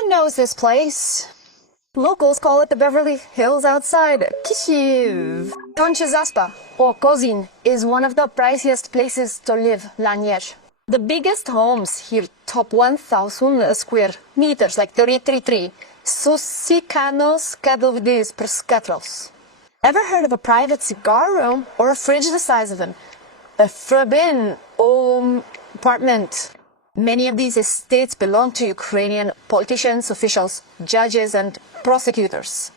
Everyone knows this place. Locals call it the Beverly Hills outside Kyiv. Koncha-Zaspa, or Kozin, is one of the priciest places to live, Lanier. The biggest homes here top 1,000 square meters, like 33 Susikanos Kadovdis per skatros. Ever heard of a private cigar room or a fridge the size of a Frabin apartment? Many of these estates belong to Ukrainian politicians, officials, judges, and prosecutors.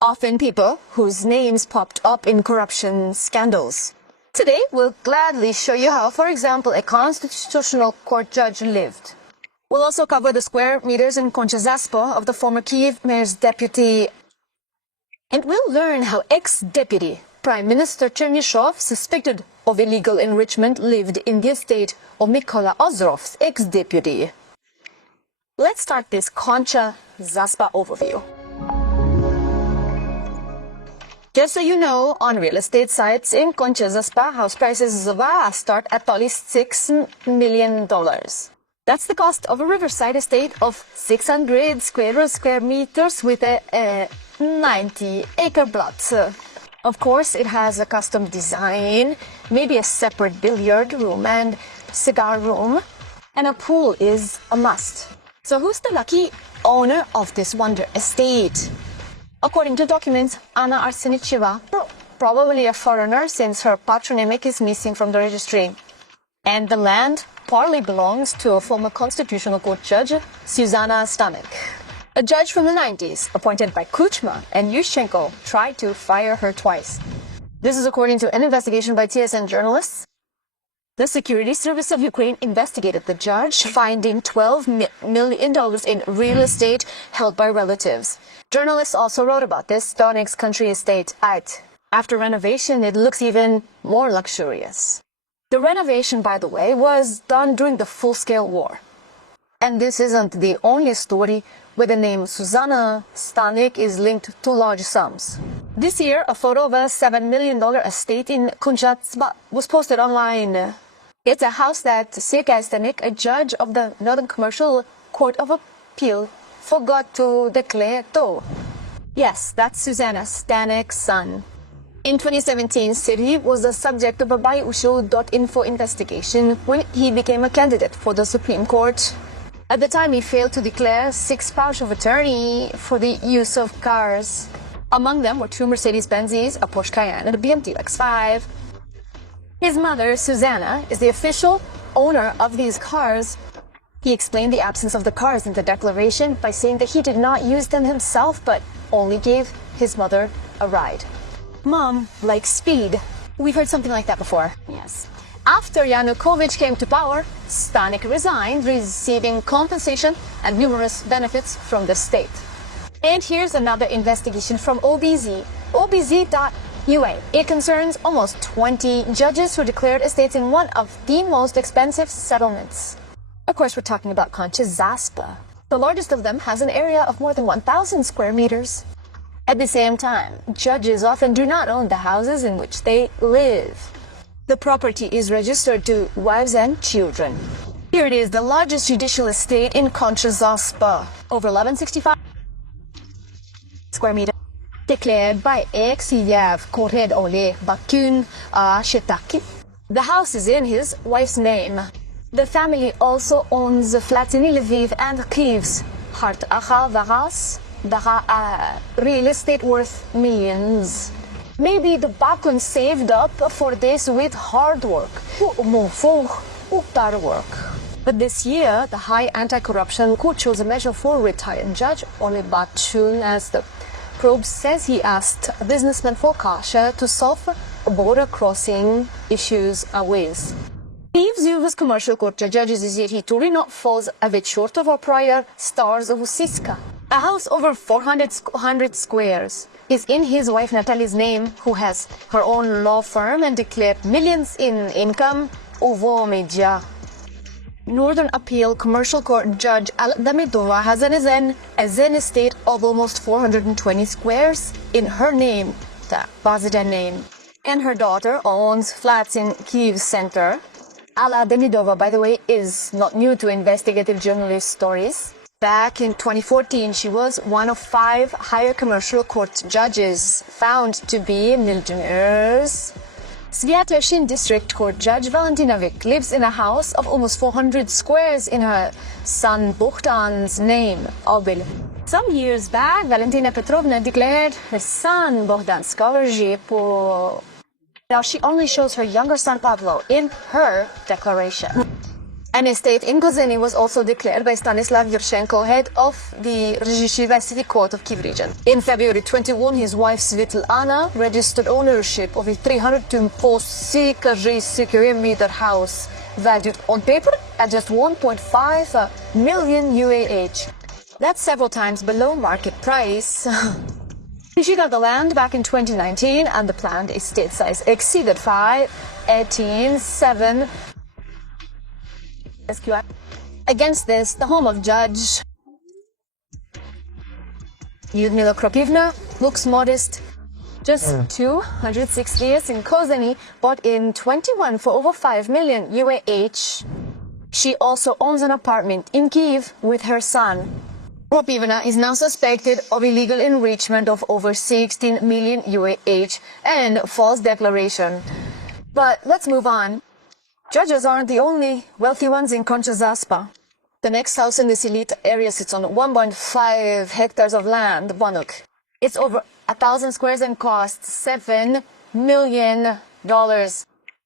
Often people whose names popped up in corruption scandals. Today, we'll gladly show you how, for example, a constitutional court judge lived. We'll also cover the square meters in Koncha-Zaspa of the former Kyiv mayor's deputy. And we'll learn how ex-deputy Prime Minister Chernyshov, suspected of illegal enrichment, lived in the estate of Mykola Ozrov's ex-deputy. Let's start this Koncha-Zaspa overview. Just so you know, on real estate sites in Koncha-Zaspa, house prices start at at least $6 million. That's the cost of a riverside estate of 600 square meters with a 90-acre plot. Of course, it has a custom design, maybe a separate billiard room and cigar room, and a pool is a must. So who's the lucky owner of this wonder estate? According to documents, Anna Arsenicheva, probably a foreigner since her patronymic is missing from the registry. And the land partly belongs to a former Constitutional Court judge, Susanna Stanek. A judge from the 90s, appointed by Kuchma and Yushchenko, tried to fire her twice. This is according to an investigation by TSN journalists. The Security Service of Ukraine investigated the judge, finding $12 million in real estate held by relatives. Journalists also wrote about this Donetsk country estate. After renovation, it looks even more luxurious. The renovation, by the way, was done during the full-scale war. And this isn't the only story where the name Susanna Stanek is linked to large sums. This year, a photo of a $7 million estate in Koncha-Zaspa was posted online. It's a house that Sergei Stanek, a judge of the Northern Commercial Court of Appeal, forgot to declare though. Yes, that's Susanna Stanek's son. In 2017, Serhiy was the subject of a BuyUshu.info investigation when he became a candidate for the Supreme Court. At the time, he failed to declare 6 powers of attorney for the use of cars. Among them were 2 Mercedes-Benzes, a Porsche Cayenne, and a BMW X5. His mother, Susanna, is the official owner of these cars. He explained the absence of the cars in the declaration by saying that he did not use them himself, but only gave his mother a ride. Mom likes speed. We've heard something like that before. Yes. After Yanukovych came to power, Stanek resigned, receiving compensation and numerous benefits from the state. And here's another investigation from OBZ. OBZ.ua. It concerns almost 20 judges who declared estates in one of the most expensive settlements. Of course, we're talking about Koncha-Zaspa. The largest of them has an area of more than 1,000 square meters. At the same time, judges often do not own the houses in which they live. The property is registered to wives and children. Here it is, the largest judicial estate in Koncha-Zaspa, over 1165 square meters, declared by ex-Kyiv Kored Ole Bakun Shetaki. The house is in his wife's name. The family also owns flats in Lviv and Kyiv's Heart Achal Varas, real estate worth millions. Maybe the Bakun saved up for this with hard work. But this year, the High Anti-Corruption Court chose a measure for retired judge Ole Bakun, as the probe says he asked a businessman for Kasha to solve border crossing issues with. Kyiv's commercial court judges Serhiy Turinov falls a bit short of our prior stars of Usiska. A house over 400 squares is in his wife Natalie's name, who has her own law firm and declared millions in income. Uvo Media. Northern Appeal Commercial Court Judge Alla Demidova has an estate of almost 420 squares in her name, the Bazida name. And her daughter owns flats in Kyiv center. Alla Demidova, by the way, is not new to investigative journalist stories. Back in 2014, she was one of 5 higher commercial court judges found to be millionaires. Sviatoshin District Court Judge Valentina Vik lives in a house of almost 400 squares in her son Bogdan's name, Obil. Some years back, Valentina Petrovna declared her son Bogdan scholarship. Now she only shows her younger son Pavlo in her declaration. An estate in Kozeny was also declared by Stanislav Yurshenko, head of the Rzhishiva City Court of Kyiv region. In February 21, his wife Svetlana registered ownership of a 340 square meter house, valued on paper at just 1.5 million UAH. That's several times below market price. She got the land back in 2019, and the planned estate size exceeded 518.7. Against this, the home of Judge Lyudmila Kropivna looks modest. Just 260 years in Kozeny, bought in 21 for over 5 million UAH. She also owns an apartment in Kyiv with her son. Kropivna is now suspected of illegal enrichment of over 16 million UAH and false declaration. But let's move on. Judges aren't the only wealthy ones in Concha-Zaspa. The next house in this elite area sits on 1.5 hectares of land, Banuk. It's over 1,000 squares and costs $7 million.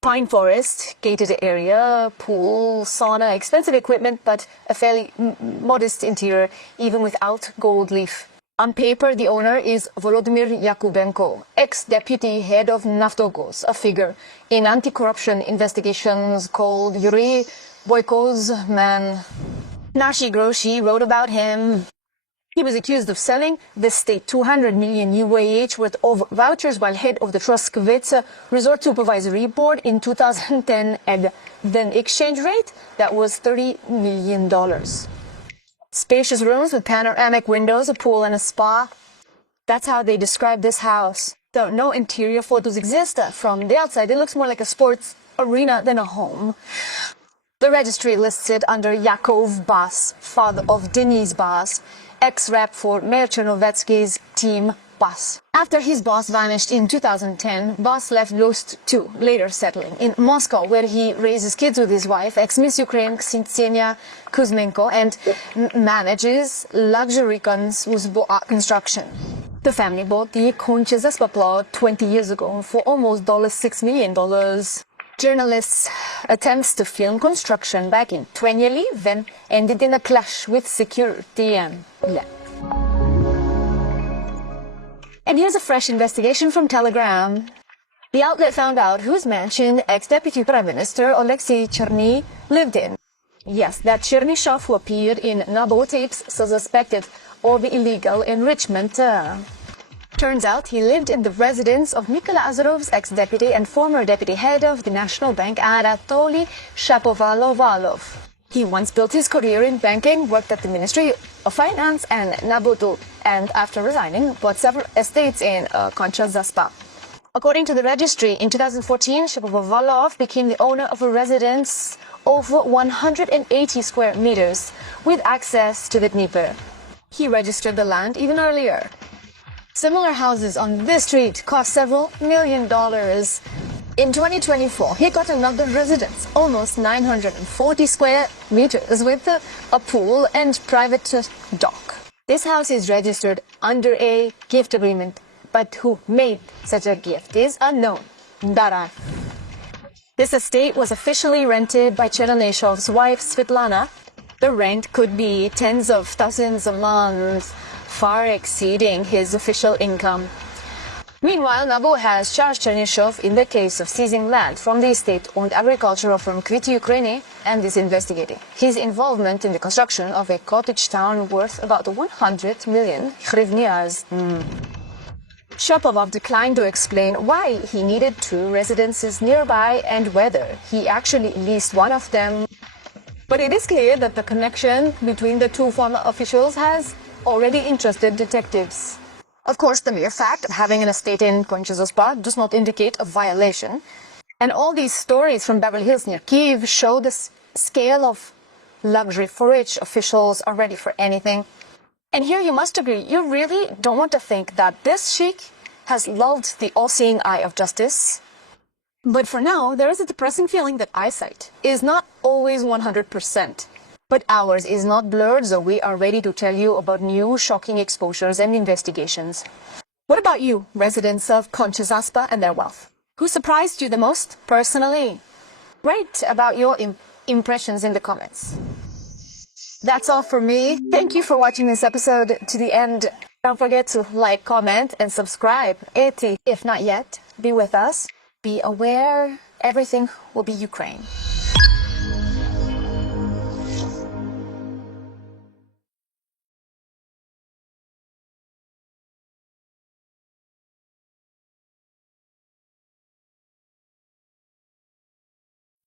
Pine forest, gated area, pool, sauna, expensive equipment, but a fairly modest interior, even without gold leaf. On paper, the owner is Volodymyr Yakubenko, ex-deputy head of Naftogaz, a figure in anti-corruption investigations called Yuri Boyko's man. Nashi Groshi wrote about him. He was accused of selling the state 200 million UAH worth of vouchers while head of the Troskovets Resort Supervisory Board in 2010 at an exchange rate that was $30 million. Spacious rooms with panoramic windows, a pool and a spa. That's how they describe this house. Though no interior photos exist from the outside, it looks more like a sports arena than a home. The registry lists it under Yakov Bas, father of Denis Bas, ex-rep for Mayor Chernovetsky's team Bas. After his boss vanished in 2010, Bas left Lost too, later settling in Moscow, where he raises kids with his wife, ex-Miss Ukraine Ksenia Kuzmenko, and manages luxury construction. The family bought the Concha-Zaspa plot 20 years ago for almost $6 million. Journalists' attempts to film construction back in 2011 ended in a clash with security and And here's a fresh investigation from Telegram. The outlet found out whose mansion ex-Deputy Prime Minister Alexei Cherny lived in. Yes, that Chernyshov who appeared in Nabo tapes suspected of illegal enrichment. Turns out he lived in the residence of Mykola Azarov's ex-deputy and former deputy head of the National Bank, Anatoly Shapovalov. He once built his career in banking, worked at the Ministry of Finance and Nabutu, and after resigning, bought several estates in Concha-Zaspa. According to the registry, in 2014, Shapovalov became the owner of a residence over 180 square meters with access to the Dnieper. He registered the land even earlier. Similar houses on this street cost several $1 million. In 2024, he got another residence, almost 940 square meters, with a pool and private dock. This house is registered under a gift agreement, but who made such a gift is unknown. Dara. This estate was officially rented by Chernyshev's wife, Svetlana. The rent could be tens of thousands a month, far exceeding his official income. Meanwhile, Nabo has charged Chernyshov in the case of seizing land from the state-owned agricultural firm Kvity Ukraini and is investigating his involvement in the construction of a cottage town worth about 100 million hryvnias. Shapovalov declined to explain why he needed 2 residences nearby and whether he actually leased one of them. But it is clear that the connection between the 2 former officials has already interested detectives. Of course, the mere fact of having an estate in Concha-Zaspa does not indicate a violation. And all these stories from Beverly Hills near Kyiv show the scale of luxury for rich officials are ready for anything. And here you must agree, you really don't want to think that this sheikh has lulled the all-seeing eye of justice. But for now, there is a depressing feeling that eyesight is not always 100%. But ours is not blurred, so we are ready to tell you about new shocking exposures and investigations. What about you, residents of Concha Zaspa and their wealth? Who surprised you the most, personally? Write about your impressions in the comments. That's all for me. Thank you for watching this episode to the end. Don't forget to like, comment, and subscribe. If not yet, be with us. Be aware, everything will be Ukraine.